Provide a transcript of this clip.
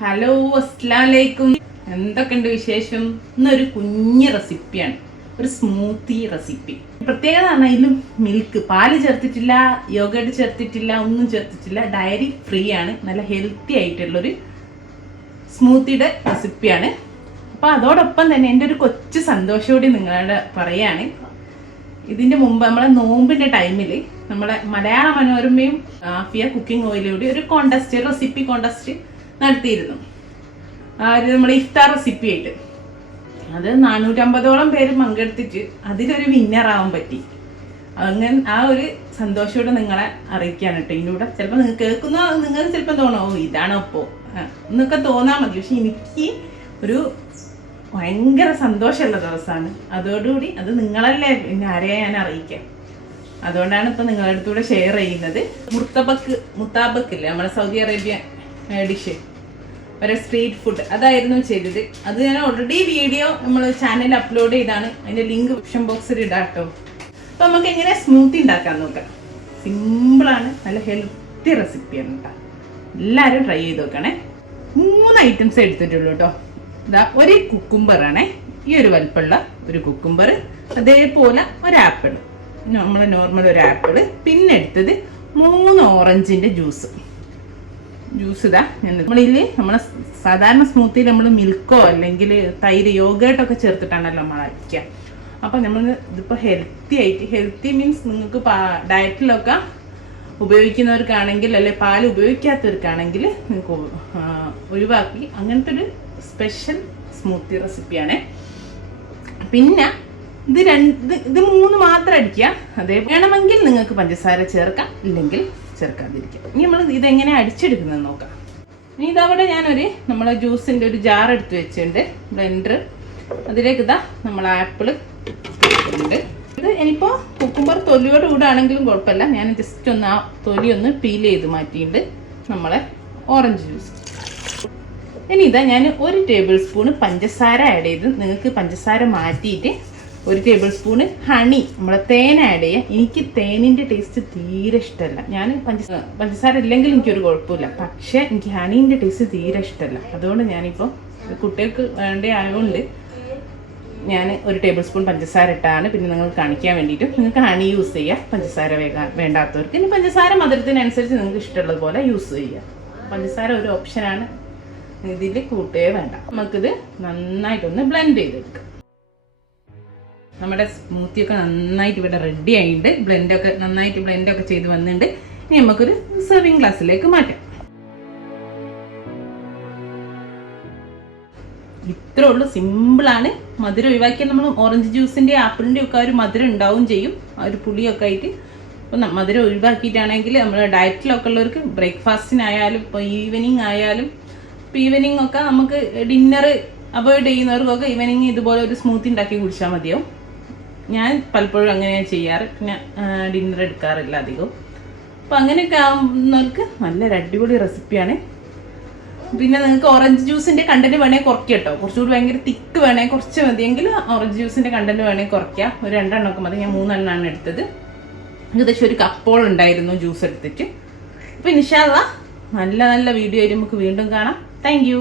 Hello, അസ്സലാമലൈക്കും. എന്തൊക്കെയുണ്ട് വിശേഷം? ഇന്നൊരു കുഞ്ഞ് റെസിപ്പിയാണ്, ഒരു സ്മൂത്തി റെസിപ്പി. പ്രത്യേകത പറഞ്ഞാലും മിൽക്ക്, പാല് ചേർത്തിട്ടില്ല, യോഗേർട്ട് ചേർത്തിട്ടില്ല, ഒന്നും ചേർത്തിട്ടില്ല. ഡയറി ഫ്രീ ആണ്. നല്ല ഹെൽത്തി ആയിട്ടുള്ളൊരു സ്മൂത്തിയുടെ റെസിപ്പിയാണ്. അപ്പോൾ അതോടൊപ്പം തന്നെ എൻ്റെ ഒരു കൊച്ചു സന്തോഷത്തോടെ നിങ്ങളോട് പറയാണ്. ഇതിൻ്റെ മുമ്പ് നമ്മളെ നോമ്പിൻ്റെ ടൈമിൽ നമ്മളെ മലയാള മനോരമയും ആഫിയ കുക്കിംഗ് ഓയിലൂടെ ഒരു കോണ്ടസ്റ്റ്, റെസിപ്പി കോണ്ടസ്റ്റ് നടത്തിയിരുന്നു. നമ്മുടെ ഇഫ്താർ റെസിപ്പി ആയിട്ട്. അത് 450ഓളം പേര് പങ്കെടുത്തിട്ട് അതിലൊരു വിന്നറാവാൻ പറ്റി. അങ്ങനെ ആ ഒരു സന്തോഷത്തോടെ നിങ്ങളെ അറിയിക്കാണ് കേട്ടോ. ഇതിലൂടെ ചിലപ്പോൾ നിങ്ങൾ കേൾക്കുന്ന നിങ്ങൾ ചിലപ്പോൾ തോന്നോ ഇതാണോ ഇപ്പോൾ എന്നൊക്കെ തോന്നാൻ മതി. പക്ഷെ എനിക്ക് ഒരു ഭയങ്കര സന്തോഷമുള്ള ദിവസമാണ്. അതോടുകൂടി അത് നിങ്ങളല്ലേ പിന്നെ ആരെയാ ഞാൻ അറിയിക്കാം. അതുകൊണ്ടാണ് ഇപ്പം നിങ്ങളുടെ അടുത്തൂടെ ഷെയർ ചെയ്യുന്നത്. മുത്താബക്ക് ഇല്ലേ, നമ്മുടെ സൗദി അറേബ്യ ഡിഷ്, ഒരു സ്ട്രീറ്റ് ഫുഡ്, അതായിരുന്നു ചെയ്തത്. അത് ഞാൻ ഓൾറെഡി വീഡിയോ നമ്മൾ ചാനലിൽ അപ്ലോഡ് ചെയ്താണ്. അതിൻ്റെ ലിങ്ക് ഓപ്ഷൻ ബോക്സിൽ ഇടാം കേട്ടോ. അപ്പോൾ നമുക്ക് എങ്ങനെ സ്മൂത്തി ഉണ്ടാക്കാൻ നോക്കാം. സിമ്പിളാണ്, നല്ല ഹെൽത്തി റെസിപ്പിയാണ് കേട്ടോ. എല്ലാവരും ട്രൈ ചെയ്ത് നോക്കണേ. 3 ഐറ്റംസ് എടുത്തിട്ടുള്ളൂ കേട്ടോ. ഇതാ ഒരു കുക്കുംബറാണേ, ഈ ഒരു വലിപ്പമുള്ള ഒരു കുക്കുംബർ, അതേപോലെ ഒരു ആപ്പിൾ, നമ്മൾ നോർമൽ ഒരു ആപ്പിൾ, പിന്നെ എടുത്തത് 3 ഓറഞ്ചിൻ്റെ ജ്യൂസ് ഇതാ. നമ്മളിൽ നമ്മളെ സാധാരണ സ്മൂത്തിയിൽ നമ്മൾ മിൽക്കോ അല്ലെങ്കിൽ തൈര്, യോഗേർട്ടൊക്കെ ചേർത്തിട്ടാണല്ലോ നമ്മൾ അടിക്കുക. അപ്പം നമ്മൾ ഇതിപ്പോൾ ഹെൽത്തി മീൻസ് നിങ്ങൾക്ക് ഡയറ്റിലൊക്കെ ഉപയോഗിക്കുന്നവർക്കാണെങ്കിൽ, അല്ലെങ്കിൽ പാൽ ഉപയോഗിക്കാത്തവർക്കാണെങ്കിൽ നിങ്ങൾക്ക് ഒഴിവാക്കി അങ്ങനത്തെ ഒരു സ്പെഷ്യൽ സ്മൂത്തി റെസിപ്പിയാണ്. പിന്നെ ഇത് 3 മാത്രം അടിക്കുക. അതേ വേണമെങ്കിൽ നിങ്ങൾക്ക് പഞ്ചസാര ചേർക്കാം, ഇല്ലെങ്കിൽ ചേർക്കാതിരിക്കാം. ഇനി നമ്മൾ ഇതെങ്ങനെ അടിച്ചെടുക്കുന്നത് നോക്കാം. ഇനി ഇതവിടെ ഞാനൊരു നമ്മളെ ജ്യൂസിൻ്റെ ഒരു ജാർ എടുത്ത് വെച്ചിട്ടുണ്ട്, ബ്ലെൻഡർ. അതിലേക്ക് ഇതാ നമ്മൾ ആപ്പിൾ ഉണ്ട്. ഇത് ഇനിയിപ്പോൾ കുക്കുംബർ തൊലിയോട് കൂടാണെങ്കിലും കുഴപ്പമില്ല. ഞാൻ ജസ്റ്റ് ഒന്ന് ആ തൊലി ഒന്ന് പീൽ ചെയ്ത് മാറ്റിയിട്ടുണ്ട് നമ്മളെ ഓറഞ്ച് ജ്യൂസ്. ഇനി ഇതാ ഞാൻ 1 ടേബിൾ സ്പൂണ് പഞ്ചസാര ആഡ് ചെയ്ത്, നിങ്ങൾക്ക് പഞ്ചസാര മാറ്റിയിട്ട് 1 ടേബിൾ സ്പൂണ് ഹണി, നമ്മളെ തേൻ ആഡ് ചെയ്യാം. എനിക്ക് തേനിൻ്റെ ടേസ്റ്റ് തീരെ ഇഷ്ടമല്ല. ഞാൻ പഞ്ചസാര ഇല്ലെങ്കിൽ എനിക്കൊരു കുഴപ്പമില്ല, പക്ഷേ എനിക്ക് ഹണീൻ്റെ ടേസ്റ്റ് തീരെ ഇഷ്ടമല്ല. അതുകൊണ്ട് ഞാനിപ്പോൾ കുട്ടികൾക്ക് വേണ്ട ആയതുകൊണ്ട് ഞാൻ 1 ടേബിൾ സ്പൂൺ പഞ്ചസാര ഇട്ടാണ്. പിന്നെ നിങ്ങൾക്ക് കാണിക്കാൻ വേണ്ടിയിട്ട് നിങ്ങൾക്ക് ഹണി യൂസ് ചെയ്യാം, പഞ്ചസാര വേണ്ടാത്തവർക്ക്. ഇനി പഞ്ചസാര മധുരത്തിനനുസരിച്ച് നിങ്ങൾക്ക് ഇഷ്ടമുള്ളത് പോലെ യൂസ് ചെയ്യാം. പഞ്ചസാര ഒരു ഓപ്ഷനാണ്, ഇതിൽ കൂട്ടേ വേണ്ട. നമുക്കിത് നന്നായിട്ടൊന്ന് ബ്ലെൻഡ് ചെയ്തെടുക്കാം. നമ്മുടെ സ്മൂത്തിയൊക്കെ നന്നായിട്ട് ഇവിടെ റെഡി ആയിട്ടുണ്ട്. നന്നായിട്ട് ബ്ലെൻഡൊക്കെ ചെയ്ത് വന്നിട്ടുണ്ട്. ഇനി നമുക്കൊരു സെർവിങ് ഗ്ലാസ്സിലേക്ക് മാറ്റാം. ഇത്രേ ഉള്ളൂ, സിമ്പിളാണ്. മധുരം ഒഴിവാക്കിയാൽ നമ്മൾ ഓറഞ്ച് ജ്യൂസിൻ്റെ ആപ്പിളിൻ്റെ ഒക്കെ ഒരു മധുരം ഉണ്ടാവും ചെയ്യും, ആ ഒരു പുളിയൊക്കെ ആയിട്ട്. അപ്പോൾ മധുരം ഒഴിവാക്കിയിട്ടാണെങ്കിൽ നമ്മൾ ഡയറ്റിലൊക്കെ ഉള്ളവർക്ക് ബ്രേക്ക്ഫാസ്റ്റിനായാലും ഇപ്പോൾ ഈവനിങ് ആയാലും, ഇപ്പോൾ ഈവനിങ് ഒക്കെ നമുക്ക് ഡിന്നർ അവോയ്ഡ് ചെയ്യുന്നവർക്കൊക്കെ ഈവനിങ് ഇതുപോലെ ഒരു സ്മൂത്തി ഉണ്ടാക്കി കുടിച്ചാൽ മതിയാവും. ഞാൻ പലപ്പോഴും അങ്ങനെയാണ് ചെയ്യാറ്, പിന്നെ ഡിന്നർ എടുക്കാറില്ല അധികം. അപ്പോൾ അങ്ങനെയൊക്കെ ആവുന്നവർക്ക് നല്ലൊരു അടിപൊളി റെസിപ്പിയാണ്. പിന്നെ നിങ്ങൾക്ക് ഓറഞ്ച് ജ്യൂസിൻ്റെ കണ്ടന്റ് വേണമെങ്കിൽ കുറയ്ക്കുക കേട്ടോ. കുറച്ചുകൂടി ഭയങ്കര തിക്ക് വേണമെങ്കിൽ കുറച്ച് മതിയെങ്കിൽ ഓറഞ്ച് ജ്യൂസിൻ്റെ കണ്ടന്റ് വേണമെങ്കിൽ കുറയ്ക്കുക. ഒരു 2 എണ്ണമൊക്കെ മതി. ഞാൻ 3 എണ്ണമാണ് എടുത്തത്. ഏകദേശം ഒരു കപ്പോളം ഉണ്ടായിരുന്നു ജ്യൂസ് എടുത്തിട്ട്. അപ്പോൾ ഇൻഷാ അല്ലാഹ് നല്ല വീഡിയോ ആയിട്ട് നമുക്ക് വീണ്ടും കാണാം. Thank you.